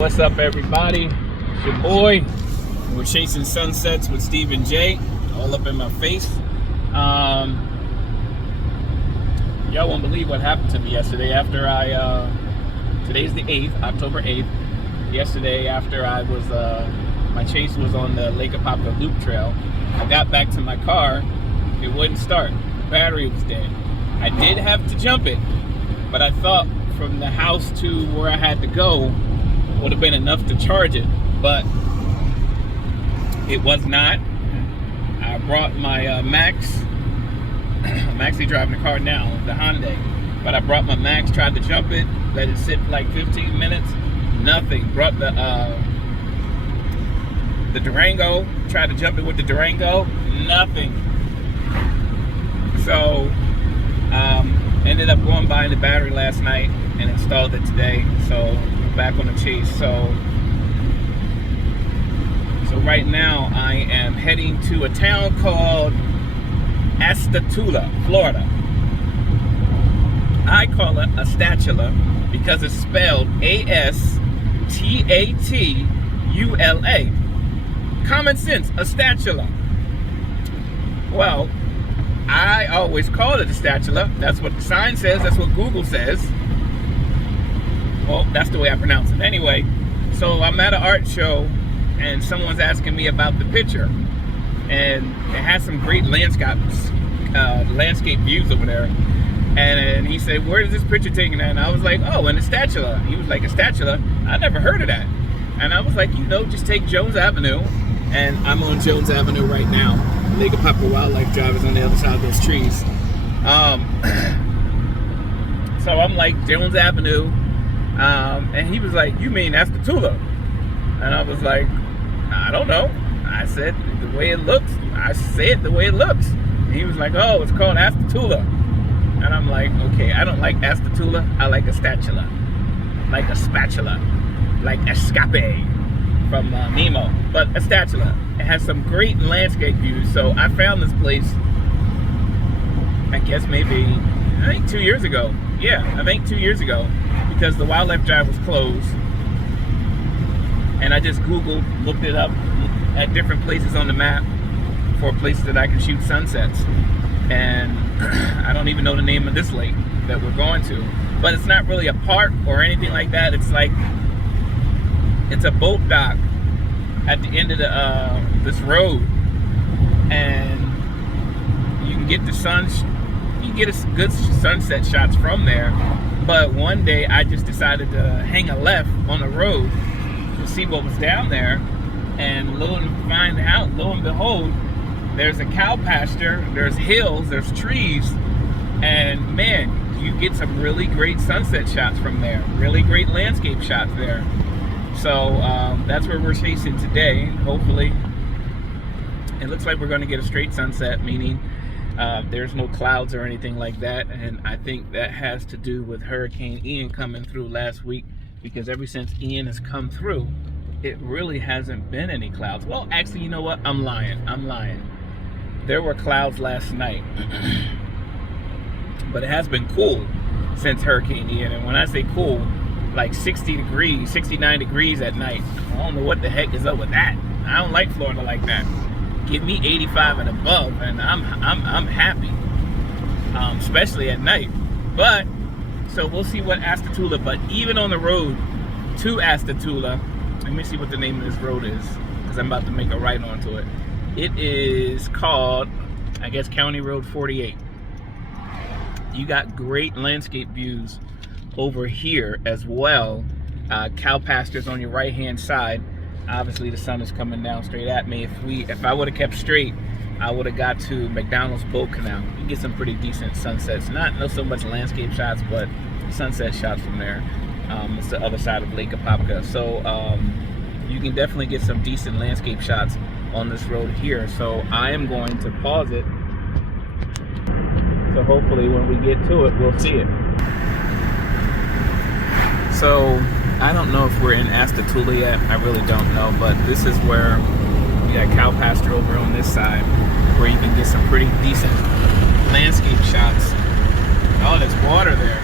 What's up, everybody? It's your boy. We're chasing sunsets with Steve and Jay, all up in my face. Y'all won't believe what happened to me yesterday after today's the 8th, October 8th. Yesterday after I was, my chase was on the Lake Apopka Loop Trail. I got back to my car, it wouldn't start. The battery was dead. I did have to jump it, but I thought from the house to where I had to go would have been enough to charge it, but it was not. I brought my Max. I'm actually driving the car now, the Hyundai, but I brought my Max, tried to jump it, let it sit for like 15 minutes, nothing. Brought the Durango, tried to jump it with the Durango, nothing. So ended up going buying the battery last night and installed it today, so back on the chase. So right now I am heading to a town called Astatula, Florida. I call it Astatula because it's spelled A-S-T-A-T-U-L-A. Common sense, Astatula. Well, I always call it Astatula. That's what the sign says, that's what Google says. Well, that's the way I pronounce it. Anyway, so I'm at an art show and someone's asking me about the picture. And it has some great landscape views over there. And he said, where is this picture taken at? And I was like, oh, in Astatula. He was like, Astatula? I never heard of that. And I was like, you know, just take Jones Avenue. And I'm on Jones Avenue right now. Lake Apopka Wildlife Drive is on the other side of those trees. So I'm like, Jones Avenue. And he was like, you mean Astatula? And I was like, I don't know. I said the way it looks. I said the way it looks. And he was like, oh, it's called Astatula. And I'm like, okay, I don't like Astatula. I like Astatula. Like a spatula. Like escape from Nemo. But Astatula. It has some great landscape views. So I found this place, I guess maybe, I think 2 years ago. Yeah, I think 2 years ago. Because the Wildlife Drive was closed. And I just Googled, looked it up at different places on the map for places that I can shoot sunsets. And I don't even know the name of this lake that we're going to. But it's not really a park or anything like that. It's like, it's a boat dock at the end of this road. And you can get get good sunset shots from there. But one day I just decided to hang a left on the road to see what was down there, and lo and behold, there's a cow pasture, there's hills, there's trees, and man, you get some really great sunset shots from there, really great landscape shots there. So that's where we're chasing today. Hopefully it looks like we're going to get a straight sunset, meaning there's no clouds or anything like that, and I think that has to do with Hurricane Ian coming through last week, because ever since Ian has come through, it really hasn't been any clouds. Well, actually, you know what? I'm lying. There were clouds last night, but it has been cool since Hurricane Ian, and when I say cool, like 60 degrees, 69 degrees at night. I don't know what the heck is up with that. I don't like Florida like that. Give me 85 and above, and I'm happy, especially at night. But so we'll see what Astatula. But even on the road to Astatula, let me see what the name of this road is, because I'm about to make a right onto it. It is called, I guess, County Road 48. You got great landscape views over here as well. Cow pastures on your right hand side. Obviously the sun is coming down straight at me. If I would have kept straight, I would have got to McDonald's Boat Canal. You get some pretty decent sunsets. Not so much landscape shots, but sunset shots from there. It's the other side of Lake Apopka. So you can definitely get some decent landscape shots on this road here. So I am going to pause it. So hopefully when we get to it, we'll see it. So I don't know if we're in Astatula yet. I really don't know, but this is where we got cow pasture over on this side, where you can get some pretty decent landscape shots. Oh, there's water there.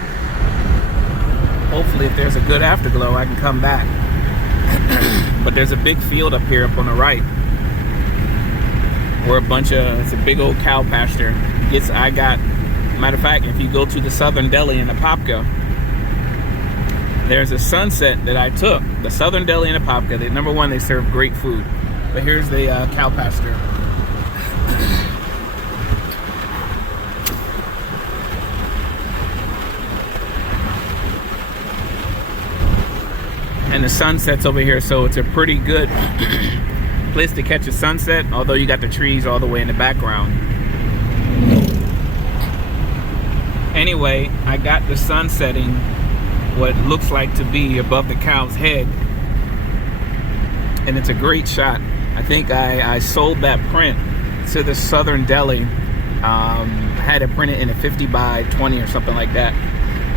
Hopefully if there's a good afterglow, I can come back But there's a big field up here up on the right where it's a big old cow pasture. Matter of fact, if you go to the Southern Deli in Apopka, there's a sunset that I took. The Southern Deli in Apopka, number one, they serve great food. But here's the cow pasture. And the sunset's over here, so it's a pretty good place to catch a sunset, although you got the trees all the way in the background. Anyway, I got the sun setting what looks like to be above the cow's head, and it's a great shot. I think I sold that print to the Southern Deli. Had it printed in a 50 by 20 or something like that.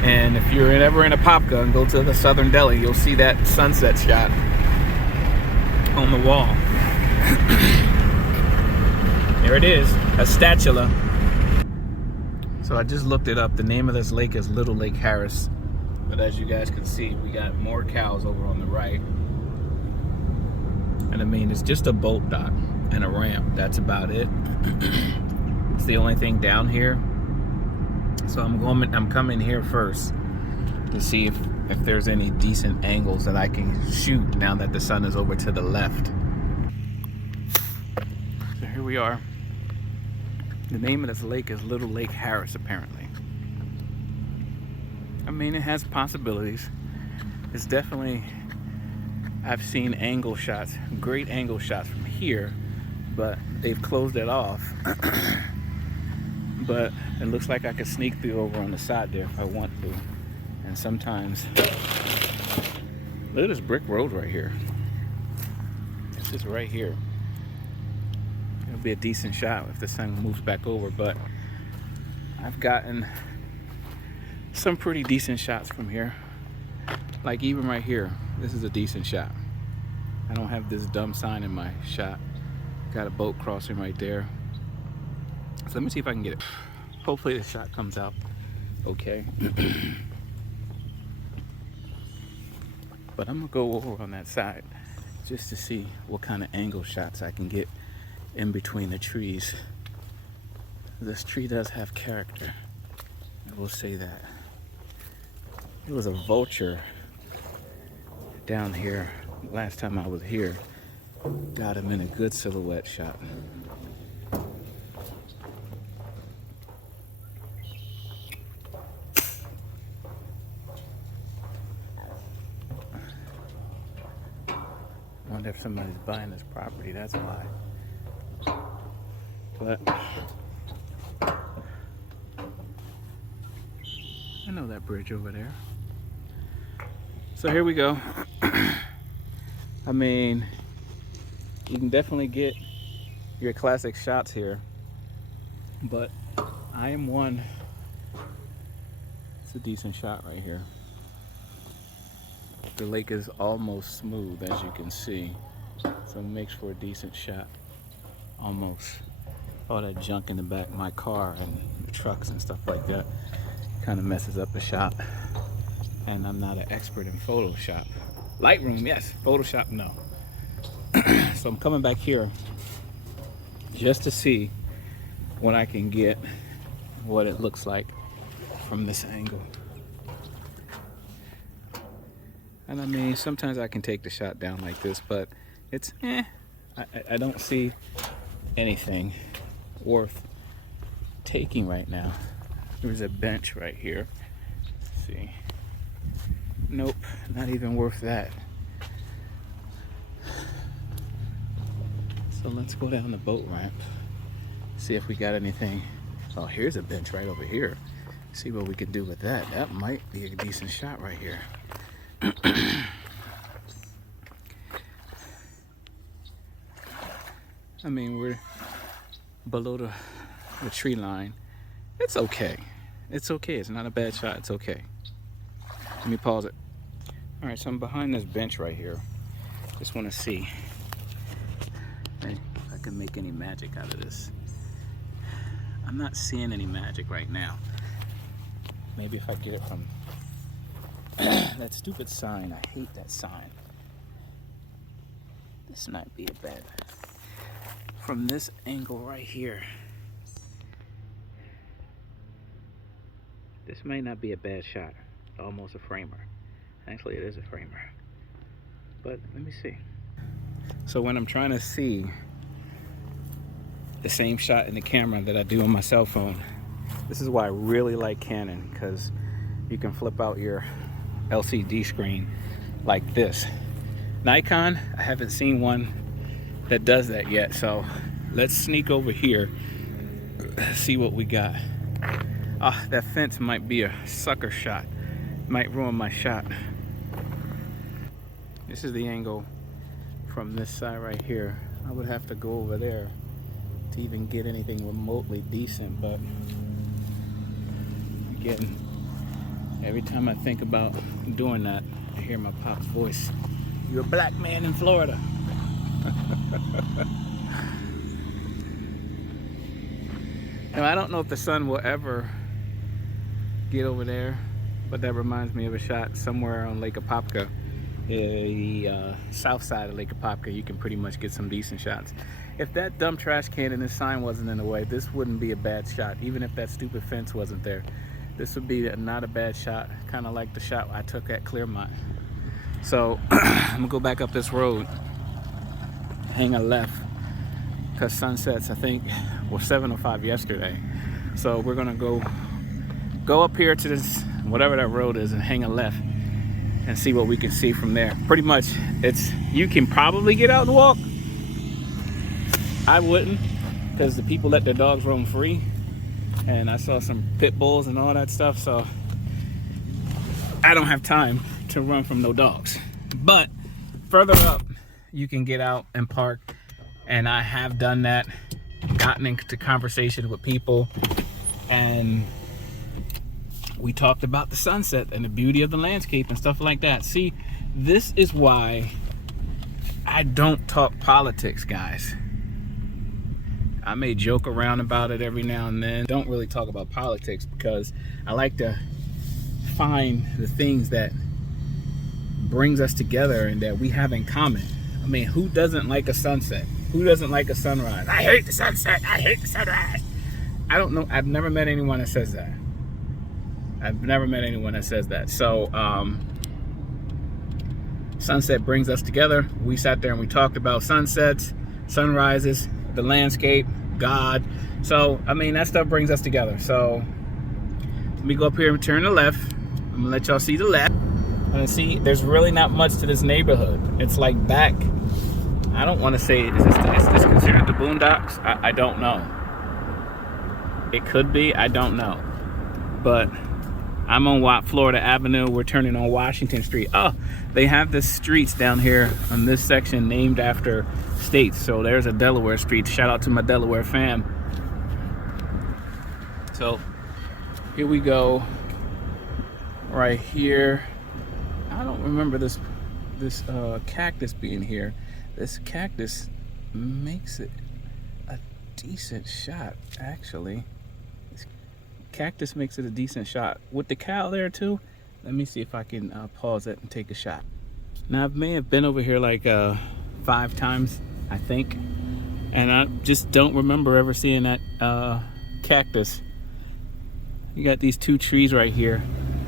And if you're ever in Apopka and go to the Southern Deli, you'll see that sunset shot on the wall. There it is, Astatula. So I just looked it up. The name of this lake is Little Lake Harris. But as you guys can see, we got more cows over on the right. And I mean, it's just a boat dock and a ramp. That's about it. It's the only thing down here. So I'm coming here first to see if there's any decent angles that I can shoot now that the sun is over to the left. So here we are. The name of this lake is Little Lake Harris, apparently. I mean, it has possibilities. It's definitely, I've seen angle shots, great angle shots from here, but they've closed it off. But it looks like I could sneak through over on the side there if I want to. And sometimes, look at this brick road right here. It's just right here. It'll be a decent shot if the sun moves back over, but I've gotten some pretty decent shots from here. Like even right here, this is a decent shot. I don't have this dumb sign in my shot. Got a boat crossing right there. So let me see if I can get it. Hopefully the shot comes out okay. But I'm gonna go over on that side just to see what kind of angle shots I can get in between the trees. This tree does have character, I will say that. It was a vulture down here last time I was here. Got him in a good silhouette shot. I wonder if somebody's buying this property, that's why. But I know that bridge over there. So here we go. I mean, you can definitely get your classic shots here, but I am one. It's a decent shot right here. The lake is almost smooth, as you can see, so it makes for a decent shot. Almost. All that junk in the back of my car and the trucks and stuff like that kind of messes up the shot. And I'm not an expert in Photoshop. Lightroom, yes. Photoshop, no. So I'm coming back here just to see what I can get, what it looks like from this angle. And I mean, sometimes I can take the shot down like this, but it's I don't see anything worth taking right now. There's a bench right here. Let's see. Nope, not even worth that. So let's go down the boat ramp, see if we got anything. Oh, here's a bench right over here. See what we can do with that. That might be a decent shot right here. I mean, we're below the tree line. It's okay. It's okay. It's not a bad shot. It's okay. Let me pause it. All right, so I'm behind this bench right here. Just want to see if I can make any magic out of this. I'm not seeing any magic right now. Maybe if I get it from that stupid sign. I hate that sign. This might be a bad. From this angle right here, this might not be a bad shot. Almost a framer. Actually, it is a framer. But let me see. So when I'm trying to see the same shot in the camera that I do on my cell phone, this is why I really like Canon, because you can flip out your LCD screen like this. Nikon, I haven't seen one that does that yet, so let's sneak over here, see what we got. Ah, that fence might be a sucker shot, might ruin my shot. This is the angle from this side right here. I would have to go over there to even get anything remotely decent, but again, every time I think about doing that, I hear my pop's voice. You're a black man in Florida. Now, I don't know if the sun will ever get over there, but that reminds me of a shot somewhere on Lake Apopka. The south side of Lake Apopka, you can pretty much get some decent shots. If that dumb trash can and this sign wasn't in the way, this wouldn't be a bad shot. Even if that stupid fence wasn't there, this would be not a bad shot, kind of like the shot I took at Clearmont. So I'm gonna go back up this road, hang a left, because sunsets, I think, were 7:05 yesterday. So we're gonna go up here to this, whatever that road is, and hang a left and see what we can see from there. Pretty much, you can probably get out and walk. I wouldn't, because the people let their dogs roam free, and I saw some pit bulls and all that stuff, so I don't have time to run from no dogs. But further up, you can get out and park, and I have done that, gotten into conversation with people, and we talked about the sunset and the beauty of the landscape and stuff like that. See, this is why I don't talk politics, guys. I may joke around about it every now and then. Don't really talk about politics because I like to find the things that brings us together and that we have in common. I mean, who doesn't like a sunset? Who doesn't like a sunrise? I hate the sunset. I hate the sunrise. I don't know. I've never met anyone that says that. I've never met anyone that says that. So sunset brings us together. We sat there and we talked about sunsets, sunrises, the landscape, God. So I mean, that stuff brings us together. So let me go up here and turn to the left. I'm gonna let y'all see the left. And see, there's really not much to this neighborhood. It's like back, I don't want to say, is this considered the boondocks? I don't know. It could be, I don't know. But I'm on Florida Avenue. We're turning on Washington Street. Oh, they have the streets down here on this section named after states. So there's a Delaware street. Shout out to my Delaware fam. So here we go. Right here. I don't remember this cactus being here. This cactus makes it a decent shot, actually. Cactus makes it a decent shot with the cow there too. Let me see if I can pause it and take a shot. Now, I may have been over here like 5 times, I think, and I just don't remember ever seeing that cactus. You got these 2 trees right here,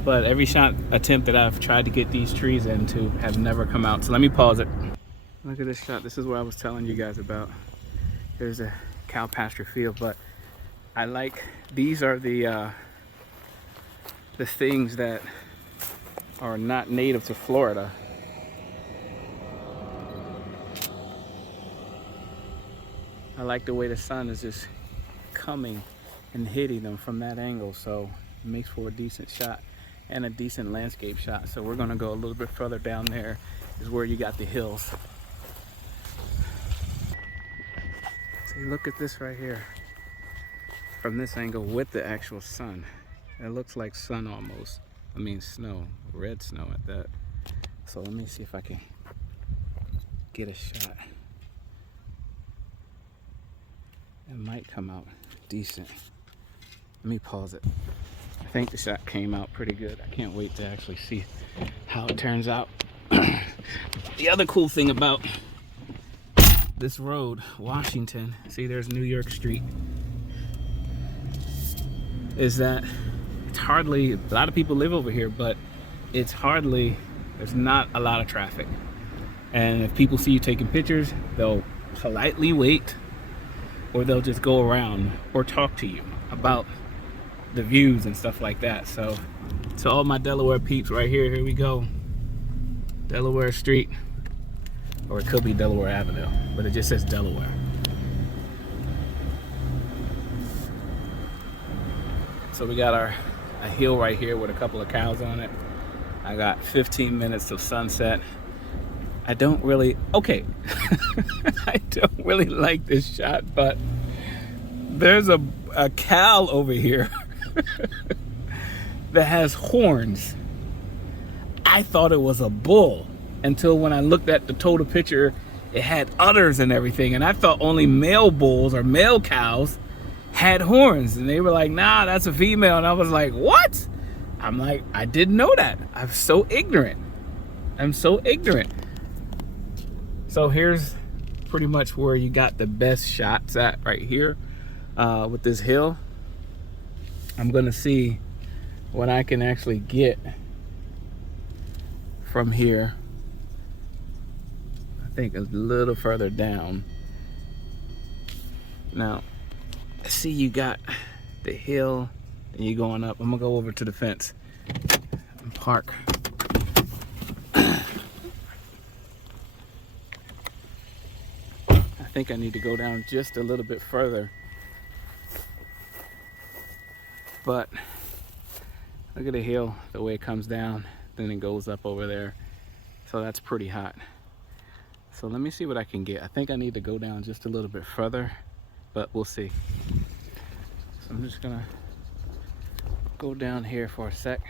but every shot attempt that I've tried to get these trees into have never come out. So let me pause it. Look at this shot. This is what I was telling you guys about. There's a cow pasture field, but I like, these are the things that are not native to Florida. I like the way the sun is just coming and hitting them from that angle, so it makes for a decent shot and a decent landscape shot. So we're gonna go a little bit further down there is where you got the hills. See, look at this right here. From this angle with the actual sun. It looks like sun almost. I mean snow, red snow at that. So let me see if I can get a shot. It might come out decent. Let me pause it. I think the shot came out pretty good. I can't wait to actually see how it turns out. The other cool thing about this road, Washington, see there's New York Street, is that it's hardly, a lot of people live over here, but it's hardly, there's not a lot of traffic. And if people see you taking pictures, they'll politely wait, or they'll just go around or talk to you about the views and stuff like that. So to all my Delaware peeps right here, here we go. Delaware Street, or it could be Delaware Avenue, but it just says Delaware. So we got a hill right here with a couple of cows on it. I got 15 minutes of sunset. I don't really, okay, I don't really like this shot, but there's a cow over here that has horns. I thought it was a bull until when I looked at the total picture, it had udders and everything, and I thought only male bulls or male cows had horns, and they were like, nah, that's a female. And I was like, what? I'm like, I didn't know that. I'm so ignorant. I'm so ignorant. So here's pretty much where you got the best shots at right here with this hill. I'm gonna see what I can actually get from here. I think a little further down. Now, see, you got the hill, and you're going up. I'm gonna go over to the fence and park. I think I need to go down just a little bit further. But look at the hill, the way it comes down, then it goes up over there. So that's pretty hot. So let me see what I can get. I think I need to go down just a little bit further, but we'll see. So I'm just gonna go down here for a sec.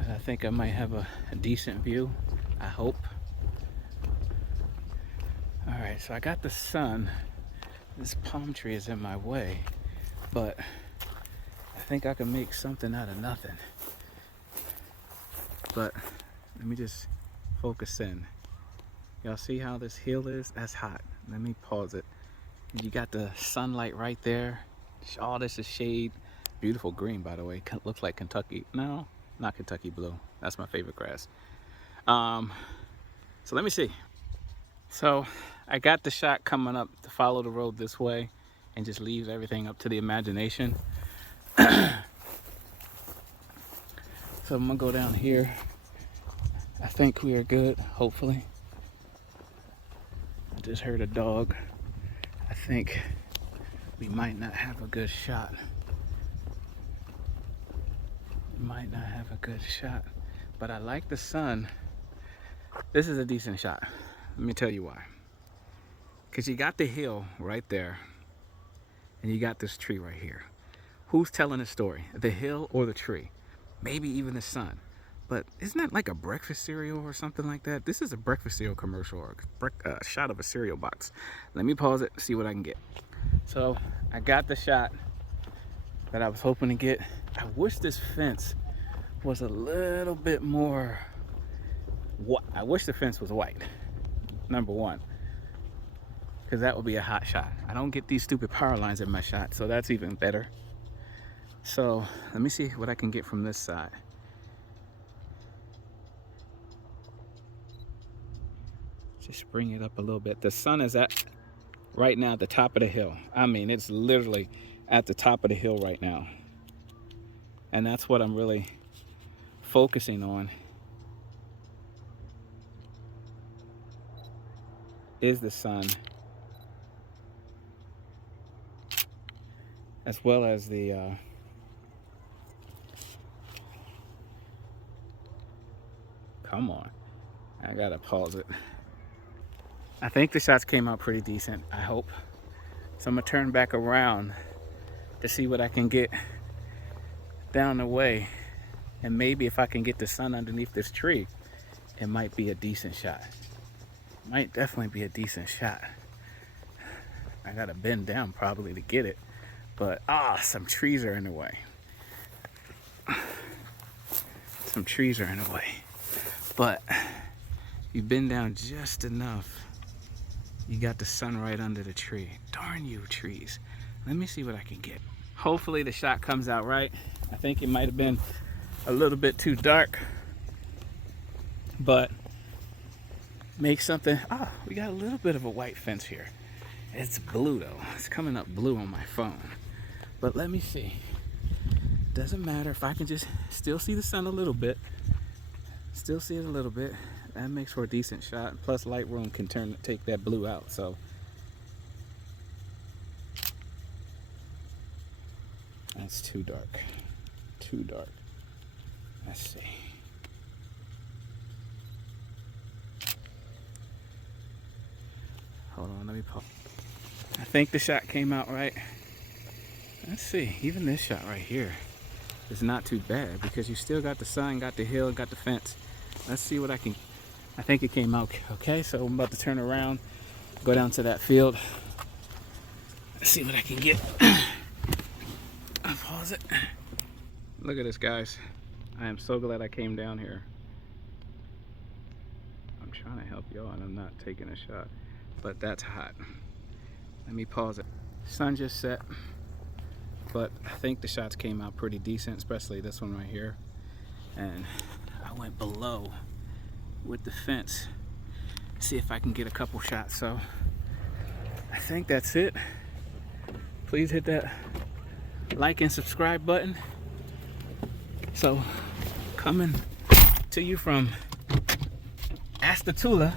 I think I might have a decent view, I hope. All right, so I got the sun. This palm tree is in my way, but I think I can make something out of nothing. But let me just focus in. Y'all see how this hill is? That's hot. Let me pause it. You got the sunlight right there. All this is shade. Beautiful green, by the way. Looks like Kentucky. No, not Kentucky blue. That's my favorite grass. So let me see. So I got the shot coming up to follow the road this way and just leave everything up to the imagination. So I'm gonna go down here. I think we are good, hopefully. I just heard a dog. I think we might not have a good shot. Might not have a good shot, but I like the sun. This is a decent shot. Let me tell you why. Because you got the hill right there, and you got this tree right here. Who's telling the story? The hill or the tree? Maybe even the sun. But isn't that like a breakfast cereal or something like that? This is a breakfast cereal commercial, or a shot of a cereal box. Let me pause it, see what I can get. So I got the shot that I was hoping to get. I wish this fence was a little bit more. I wish the fence was white, number one, because that would be a hot shot. I don't get these stupid power lines in my shot, so that's even better. So let me see what I can get from this side. Just bring it up a little bit. The sun is at right now at the top of the hill. I mean, it's literally at the top of the hill right now. And that's what I'm really focusing on, is the sun, as well as the come on, I gotta pause it. I think the shots came out pretty decent, I hope. So I'm gonna turn back around to see what I can get down the way, and maybe if I can get the sun underneath this tree, it might be a decent shot. Might definitely be a decent shot. I gotta bend down probably to get it, but some trees are in the way. Some trees are in the way, but you bend down just enough, You got the sun right under the tree. Darn you, trees. Let me see what I can get. Hopefully the shot comes out right. I think it might have been a little bit too dark, but make something. Oh, we got a little bit of a white fence here. It's blue though. It's coming up blue on my phone. But let me see. Doesn't matter if I can just still see the sun a little bit. Still see it a little bit. That makes for a decent shot. Plus Lightroom can take that blue out. So that's too dark. Too dark. Let's see. Hold on, let me pause. I think the shot came out right. Let's see, even this shot right here is not too bad because you still got the sun, got the hill, got the fence. Let's see what I can. I think it came out okay, so I'm about to turn around, go down to that field. Let's see what I can get. I'll pause it. Look at this, guys. I am so glad I came down here. I'm trying to help y'all and I'm not taking a shot, but that's hot. Let me pause it. Sun just set, but I think the shots came out pretty decent, especially this one right here. And I went below with the fence, see if I can get a couple shots. So I think that's it. Please hit that like and subscribe button. So coming to you from Astatula,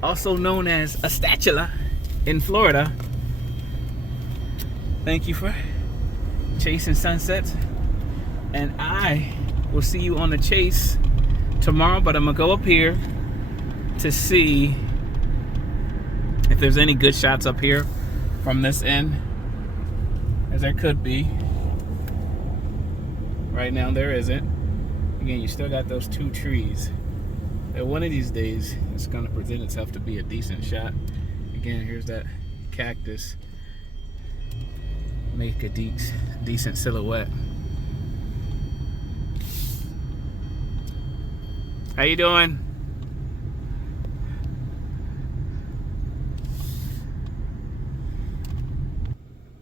also known as Astatula in Florida. Thank you for chasing sunsets, and I will see you on the chase tomorrow, but I'm gonna go up here to see if there's any good shots up here from this end, as there could be. Right now there isn't. Again, you still got those two trees. And one of these days it's gonna present itself to be a decent shot. Again, here's that cactus. Make a decent silhouette. How you doing?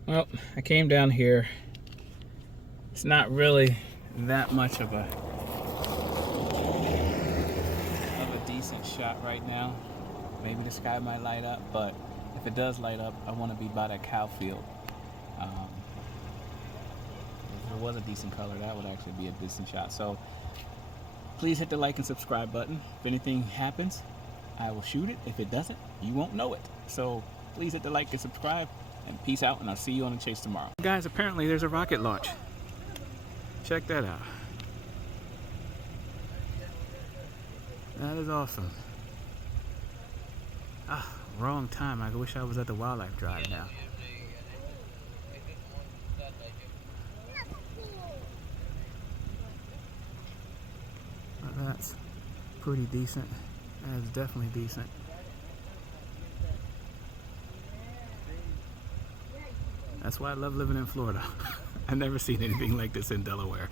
Well, I came down here. It's not really that much of a decent shot right now. Maybe the sky might light up, but if it does light up, I want to be by that cow field. If it was a decent color, that would actually be a decent shot. So please hit the like and subscribe button. If anything happens, I will shoot it. If it doesn't, you won't know it. So please hit the like and subscribe, and peace out, and I'll see you on the chase tomorrow. Guys, apparently there's a rocket launch. Check that out. That is awesome. Ah, wrong time. I wish I was at the wildlife drive now. That's pretty decent. That is definitely decent. That's why I love living in Florida. I've never seen anything like this in Delaware.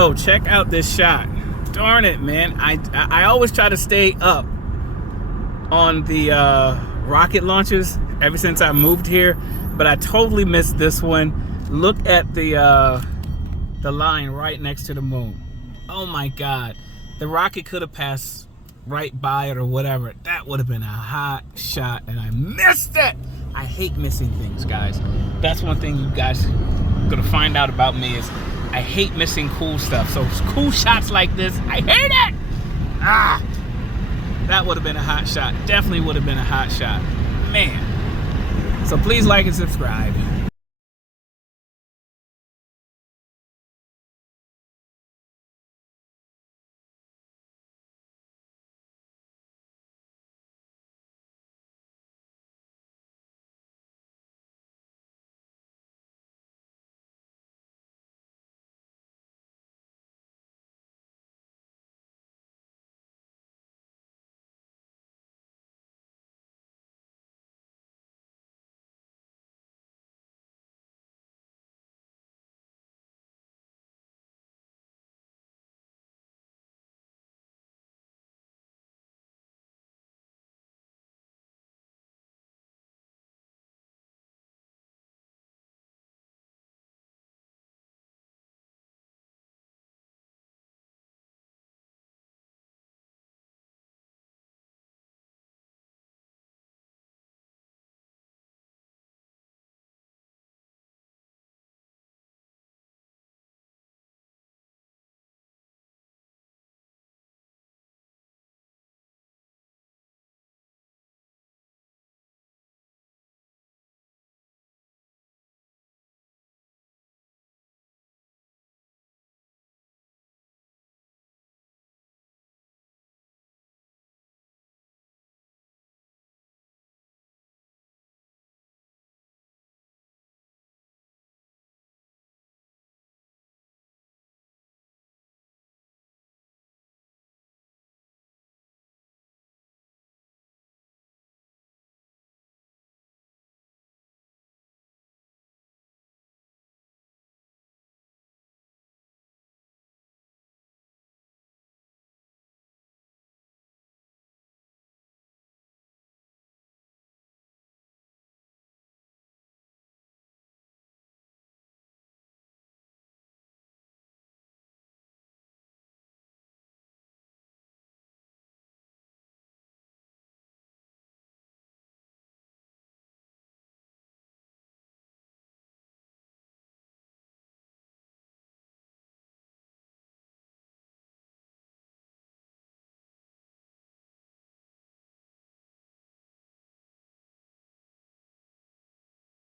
So check out this shot. Darn it, man. I always try to stay up on the rocket launches ever since I moved here, but I totally missed this one. Look at the line right next to the moon. Oh my God. The rocket could have passed right by it or whatever. That would have been a hot shot, and I missed it. I hate missing things, guys. That's one thing you guys are gonna find out about me is I hate missing cool stuff. So cool shots like this, I hate it. That would have been a hot shot. Definitely would have been a hot shot, man. So please like and subscribe.